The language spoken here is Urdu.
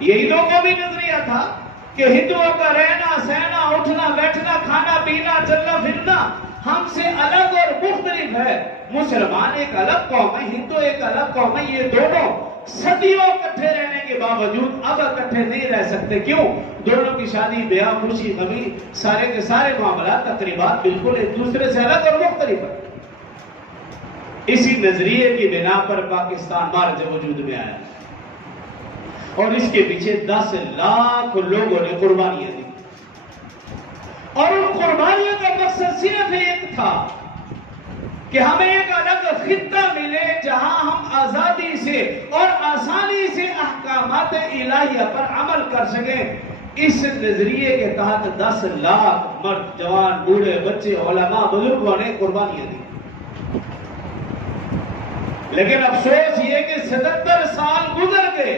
یہ ہندوؤں کا بھی نظریہ تھا کہ ہندوؤں کا رہنا سہنا اٹھنا بیٹھنا کھانا پینا چلنا پھرنا ہم سے الگ اور مختلف ہے. مسلمان ایک الگ قوم ہے، ہندو ایک الگ قوم ہے. یہ دونوں صدیوں اکٹھے رہنے کے باوجود اب اکٹھے نہیں رہ سکتے. کیوں؟ دونوں کی شادی بیاہ خوشی غمی سارے کے سارے معاملات تقریبات بالکل ایک دوسرے سے الگ اور مختلف ہے. اسی نظریے کی بنا پر پاکستان مارج وجود میں آیا اور اس کے پیچھے 10 لاکھ لوگوں نے قربانیاں دی اور ان قربانیوں کا مقصد صرف ایک تھا کہ ہمیں ایک الگ خطہ ملے جہاں ہم آزادی سے اور آسانی سے احکامات الہیہ پر عمل کر سکیں. اس نظریے کے تحت 10 لاکھ مرد جوان بوڑھے بچے علماء بزرگوں نے قربانیاں دی. لیکن افسوس یہ کہ 77 سال گزر گئے